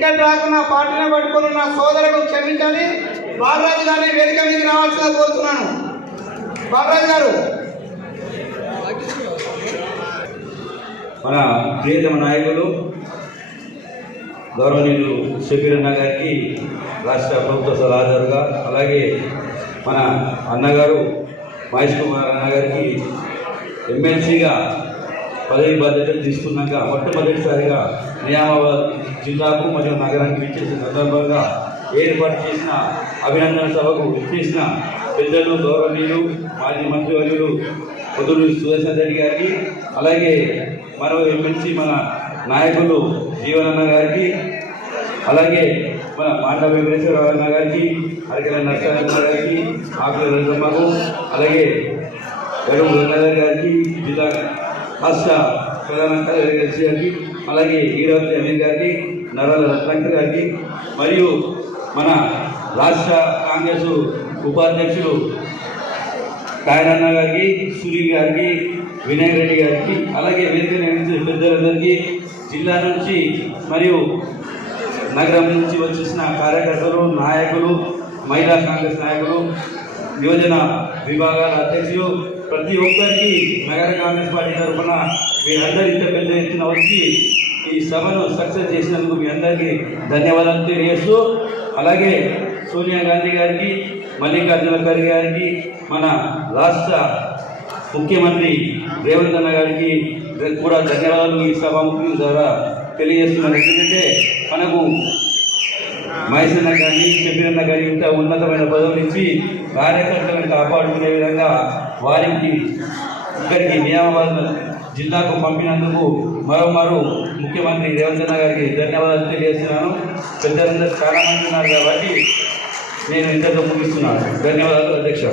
Ticket రాకుండా పార్టీని పట్టుకుని నా సోదరులకు క్షమించాలి. బాలరాజు గారిని వేదిక మీదకి రావాల్సిందిగా కోరుతున్నాను. బాలరాజు గారు. మన ప్రియతమ నాయకులు గౌరవనీయులు షబీర్ అన్న గారికి రాష్ట్ర ప్రభుత్వ సలహాదారుగా, అలాగే మన అన్నగారు మహేష్ కుమార్ అన్న గారికి ఎమ్మెల్సీగా పదవి బాధ్యతలు తీసుకున్నాక మొట్టమొదటిసారిగా నిజామాబాద్ జిల్లాకు మరియు నగరానికి విచ్చేసిన సందర్భంగా ఏర్పాటు చేసిన అభినందన సభకు విచ్చేసిన పెద్దలు గౌరవనీయులు మాజీ మంత్రివర్యులు పొద్దులు సుదర్శన్ రెడ్డి గారికి, అలాగే మరో ఎమ్మెల్సీ మన నాయకులు జీవనన్న గారికి, అలాగే మన మాండ వెంకటేశ్వరరావు అన్న గారికి, అరకెల నరసింహ గారికి, ఆకుల రజమ్మకు, అలాగే గడువు గంగాధర్ గారికి, జిల్లా రాష్ట్ర ప్రధాన కార్యదర్శి గారికి, అలాగే ఈరావతి అమీర్ గారికి, నరాల రత్నాకర్ గారికి, మరియు మన రాష్ట్ర కాంగ్రెస్ ఉపాధ్యక్షులు కాయనన్న గారికి, సూరి గారికి, వినయ్ రెడ్డి గారికి, అలాగే వేదిక నిర్మించిన పెద్దలందరికీ, జిల్లా నుంచి మరియు నగరం నుంచి వచ్చేసిన కార్యకర్తలు, నాయకులు, మహిళా కాంగ్రెస్ నాయకులు, యువజన విభాగాల అధ్యక్షులు, ప్రతి ఒక్కరికి నగర కాంగ్రెస్ పార్టీ తరఫున మీరందరూ ఇంత పెద్ద ఎత్తున వచ్చి ఈ సభను సక్సెస్ చేసినందుకు మీ అందరికీ ధన్యవాదాలు తెలియజేస్తూ, అలాగే సోనియా గాంధీ గారికి, మల్లికార్జున ఖర్గే గారికి, మన రాష్ట్ర ముఖ్యమంత్రి రేవంత్ అన్న గారికి కూడా ధన్యవాదాలు ఈ సభాముఖం ద్వారా తెలియజేస్తున్నాను. ఎందుకంటే మనకు మహేష్ అన్న కానీ షబీర్ అన్న కానీ ఇంత ఉన్నతమైన పదవులు ఇచ్చి కార్యకర్తలను కాపాడుకునే విధంగా వారికి ఇక్కడికి నిజామాబాద్ జిల్లాకు పంపినందుకు మరోమారు ముఖ్యమంత్రి రేవంత్ అన్న గారికి ధన్యవాదాలు తెలియజేస్తున్నాను. పెద్దలందరూ చాలామంది ఉన్నారు కాబట్టి నేను ఇంతతో ముగిస్తున్నాను. ధన్యవాదాలు అధ్యక్ష.